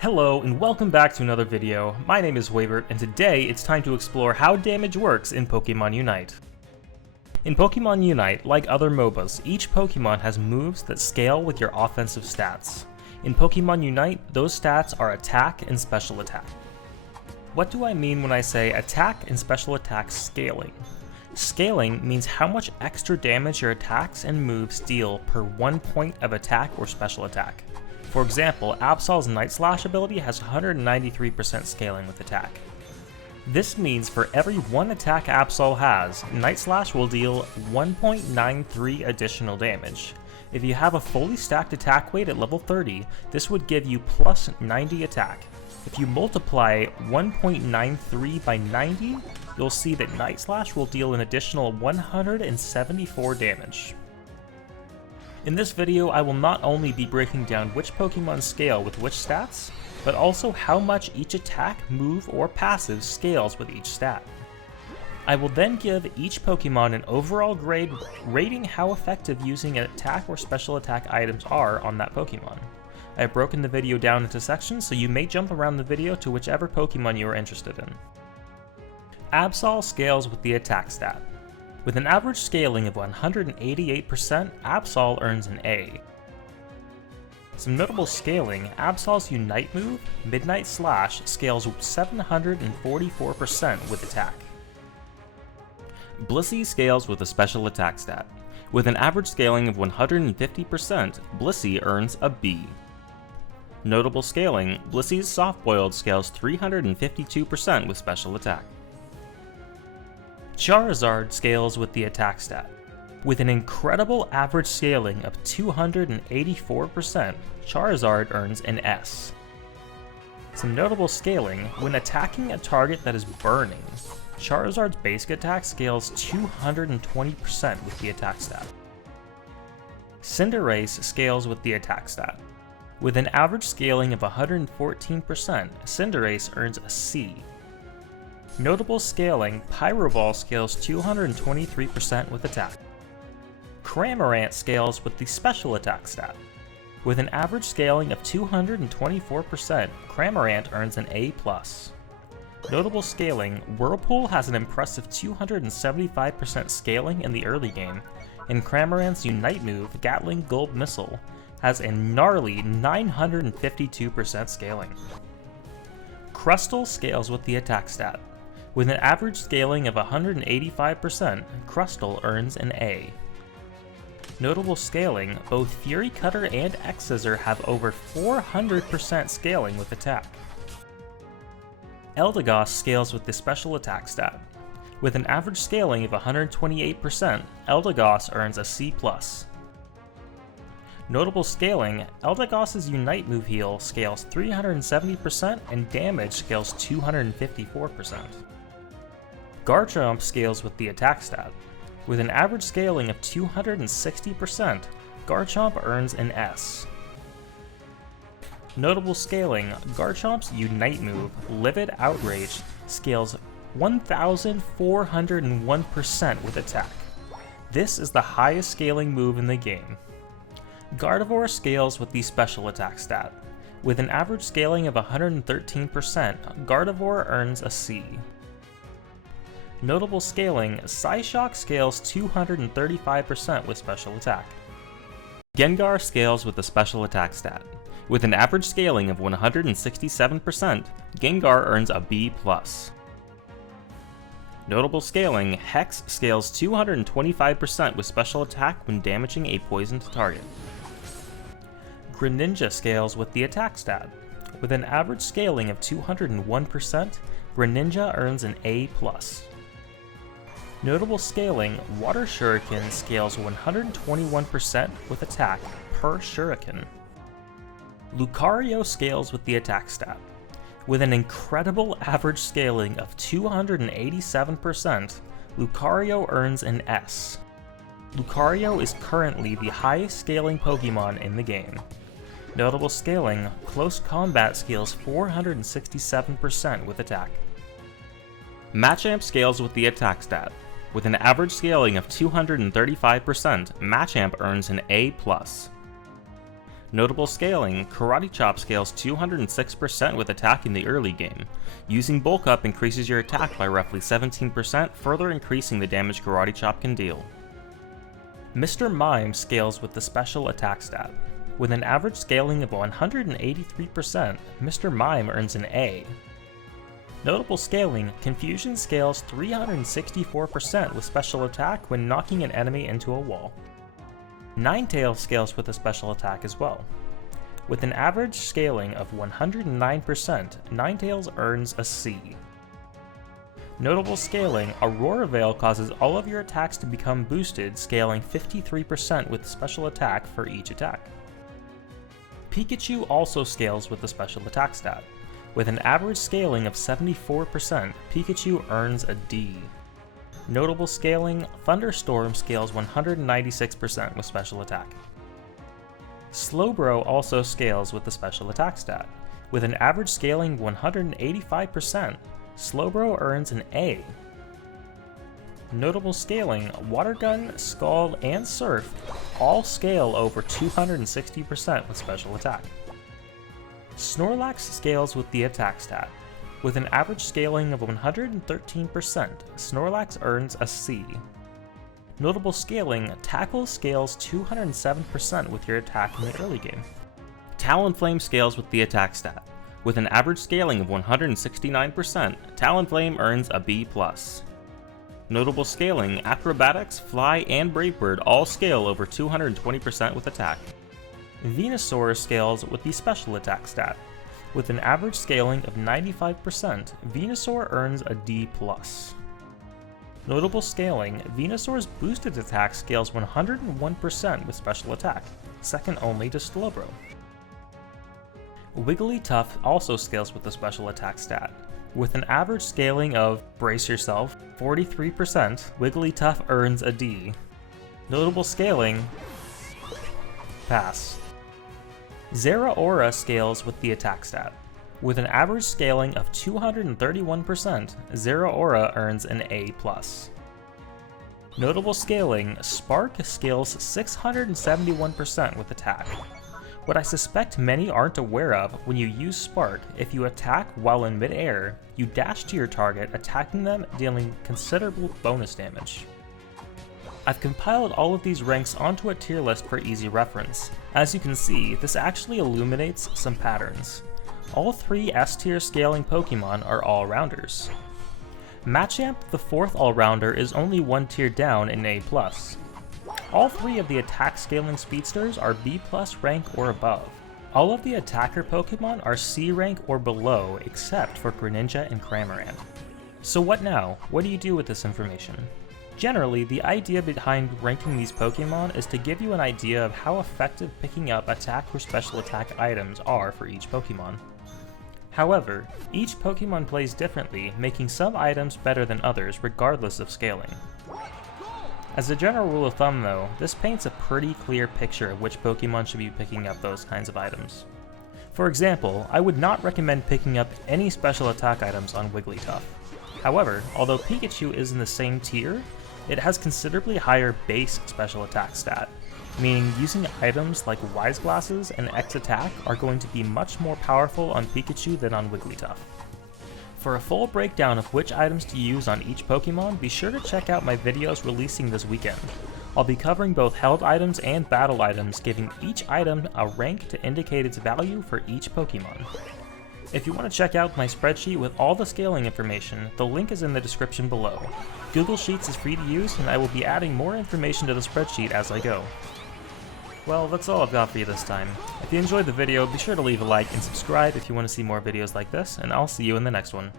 Hello and welcome back to another video. My name is Waybert and today it's time to explore how damage works in Pokemon Unite. In Pokemon Unite, like other MOBAs, each Pokemon has moves that scale with your offensive stats. In Pokemon Unite, those stats are attack and special attack. What do I mean when I say attack and special attack scaling? Scaling means how much extra damage your attacks and moves deal per 1 point of attack or special attack. For example, Absol's Night Slash ability has 193% scaling with attack. This means for every 1 attack Absol has, Night Slash will deal 1.93 additional damage. If you have a fully stacked attack weight at level 30, this would give you plus 90 attack. If you multiply 1.93 by 90, you'll see that Night Slash will deal an additional 174 damage. In this video, I will not only be breaking down which Pokemon scale with which stats, but also how much each attack, move, or passive scales with each stat. I will then give each Pokemon an overall grade rating how effective using an attack or special attack items are on that Pokemon. I have broken the video down into sections, so you may jump around the video to whichever Pokemon you are interested in. Absol scales with the attack stat. With an average scaling of 188%, Absol earns an A. Some notable scaling: Absol's Unite move, Midnight Slash, scales 744% with attack. Blissey scales with a special attack stat. With an average scaling of 150%, Blissey earns a B. Notable scaling: Blissey's Soft Boiled scales 352% with special attack. Charizard scales with the attack stat. With an incredible average scaling of 284%, Charizard earns an S. Some notable scaling: when attacking a target that is burning, Charizard's basic attack scales 220% with the attack stat. Cinderace scales with the attack stat. With an average scaling of 114%, Cinderace earns a C. Notable scaling: Pyro Ball scales 223% with attack. Cramorant scales with the special attack stat. With an average scaling of 224%, Cramorant earns an A+. Notable scaling: Whirlpool has an impressive 275% scaling in the early game, and Cramorant's Unite move, Gatling Gold Missile, has a gnarly 952% scaling. Crustle scales with the attack stat. With an average scaling of 185%, Crustle earns an A. Notable scaling: both Fury Cutter and X-Scissor have over 400% scaling with attack. Eldegoss scales with the special attack stat. With an average scaling of 128%, Eldegoss earns a C+. Notable scaling: Eldegoss's Unite move heal scales 370% and damage scales 254%. Garchomp scales with the attack stat. With an average scaling of 260%, Garchomp earns an S. Notable scaling: Garchomp's Unite move, Livid Outrage, scales 1401% with attack. This is the highest scaling move in the game. Gardevoir scales with the special attack stat. With an average scaling of 113%, Gardevoir earns a C. Notable scaling: Psyshock scales 235% with special attack. Gengar scales with the special attack stat. With an average scaling of 167%, Gengar earns a B+. Notable scaling: Hex scales 225% with special attack when damaging a poisoned target. Greninja scales with the attack stat. With an average scaling of 201%, Greninja earns an A+. Notable scaling: Water Shuriken scales 121% with attack per Shuriken. Lucario scales with the attack stat. With an incredible average scaling of 287%, Lucario earns an S. Lucario is currently the highest scaling Pokemon in the game. Notable scaling: Close Combat scales 467% with attack. Machamp scales with the attack stat. With an average scaling of 235%, Machamp earns an A+. Notable scaling, Karate Chop scales 206% with attack in the early game. Using Bulk Up increases your attack by roughly 17%, further increasing the damage Karate Chop can deal. Mr. Mime scales with the special attack stat. With an average scaling of 183%, Mr. Mime earns an A. Notable scaling, Confusion scales 364% with special attack when knocking an enemy into a wall. Ninetales scales with a special attack as well. With an average scaling of 109%, Ninetales earns a C. Notable scaling, Aurora Veil causes all of your attacks to become boosted, scaling 53% with special attack for each attack. Pikachu also scales with the special attack stat. With an average scaling of 74%, Pikachu earns a D. Notable scaling, Thunderstorm scales 196% with special attack. Slowbro also scales with the special attack stat. With an average scaling 185%, Slowbro earns an A. Notable scaling, Water Gun, Scald, and Surf all scale over 260% with special attack. Snorlax scales with the attack stat. With an average scaling of 113%, Snorlax earns a C. Notable scaling, Tackle scales 207% with your attack in the early game. Talonflame scales with the attack stat. With an average scaling of 169%, Talonflame earns a B+. Notable scaling, Acrobatics, Fly, and Brave Bird all scale over 220% with attack. Venusaur scales with the special attack stat. With an average scaling of 95%, Venusaur earns a D+. Notable scaling, Venusaur's boosted attack scales 101% with special attack, second only to Slowbro. Wigglytuff also scales with the special attack stat. With an average scaling of, brace yourself, 43%, Wigglytuff earns a D. Notable scaling, pass. Zeraora scales with the attack stat. With an average scaling of 231%, Zeraora earns an A+. Notable scaling, Spark scales 671% with attack. What I suspect many aren't aware of, when you use Spark, if you attack while in mid-air, you dash to your target, attacking them, dealing considerable bonus damage. I've compiled all of these ranks onto a tier list for easy reference. As you can see, this actually illuminates some patterns. All 3 S-tier scaling Pokemon are all-rounders. Machamp, the 4th all-rounder, is only 1 tier down in A+. All 3 of the attack scaling speedsters are B+ rank or above. All of the attacker Pokemon are C rank or below, except for Greninja and Cramorant. So what now? What do you do with this information? Generally, the idea behind ranking these Pokemon is to give you an idea of how effective picking up attack or special attack items are for each Pokemon. However, each Pokemon plays differently, making some items better than others regardless of scaling. As a general rule of thumb though, this paints a pretty clear picture of which Pokemon should be picking up those kinds of items. For example, I would not recommend picking up any special attack items on Wigglytuff. However, although Pikachu is in the same tier, it has considerably higher base special attack stat, meaning using items like Wise Glasses and X Attack are going to be much more powerful on Pikachu than on Wigglytuff. For a full breakdown of which items to use on each Pokemon, be sure to check out my videos releasing this weekend. I'll be covering both held items and battle items, giving each item a rank to indicate its value for each Pokemon. If you want to check out my spreadsheet with all the scaling information, the link is in the description below. Google Sheets is free to use, and I will be adding more information to the spreadsheet as I go. Well, that's all I've got for you this time. If you enjoyed the video, be sure to leave a like and subscribe if you want to see more videos like this, and I'll see you in the next one.